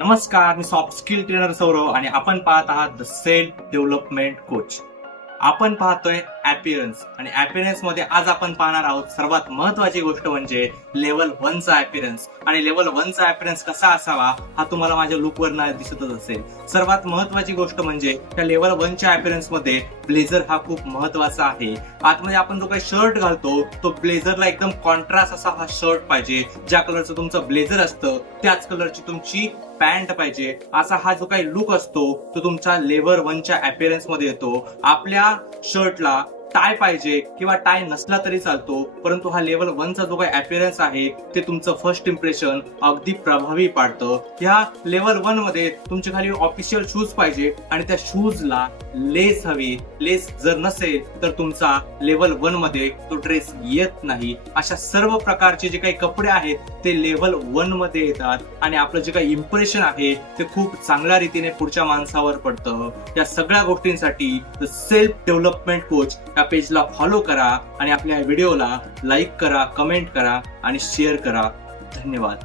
नमस्कार, मी soft skill trainer Saurav आणि आपण पाहत आहात द सेल्फ डेव्हलपमेंट कोच. आपण पाहतोय अपीअरन्स आणि अपीअरन्स मध्ये आज आपण पाहणार आहोत सर्वात महत्वाची गोष्ट म्हणजे लेवल 1 चा अपीअरन्स. आणि लेवल 1 चा अपीअरन्स कसा असावा हा तुम्हाला माझ्या लुकवर दिसतच असेल. सर्वात महत्वाची गोष्ट म्हणजे त्या लेवल 1 च्या अपीअरन्स मध्ये ब्लेझर हा खूप महत्वाचा आहे. आतमध्ये आपण जो काही शर्ट घालतो तो ब्लेझरला एकदम कॉन्ट्रास्ट असा हा शर्ट पाहिजे. ज्या कलरचं तुमचं ब्लेझर असतं त्याच कलरची तुमची पॅन्ट पाहिजे. असा हा जो काही लुक असतो तो तुमच्या लेवल 1 च्या अपीअरन्स मध्ये येतो. आपल्या शर्टला टाय पाहिजे किंवा टाय नसला तरी चालतो, परंतु हा लेवल 1 चा जो काही अपीअरन्स आहे ते तुमचं फर्स्ट इम्प्रेशन अगदी प्रभावी पाडतं. ह्या लेवल 1 मध्ये तुमच्या खाली ऑफिशियल शूज पाहिजे आणि त्या शूजला लेस हवी. लेस जर नसेल तर तुमचा लेवल 1 मध्ये तो ड्रेस येत नाही. अशा सर्व प्रकारचे जे काही कपडे आहेत ते लेवल 1 मध्ये येतात आणि आपलं जे काही इम्प्रेशन आहे ते खूप चांगल्या रीतीने पुढच्या माणसावर पडतं. या सगळ्या गोष्टींसाठी द सेल्फ डेव्हलपमेंट कोच या पेजला फॉलो करा आणि आपल्या व्हिडिओला लाईक करा, कमेंट करा आणि शेअर करा. धन्यवाद.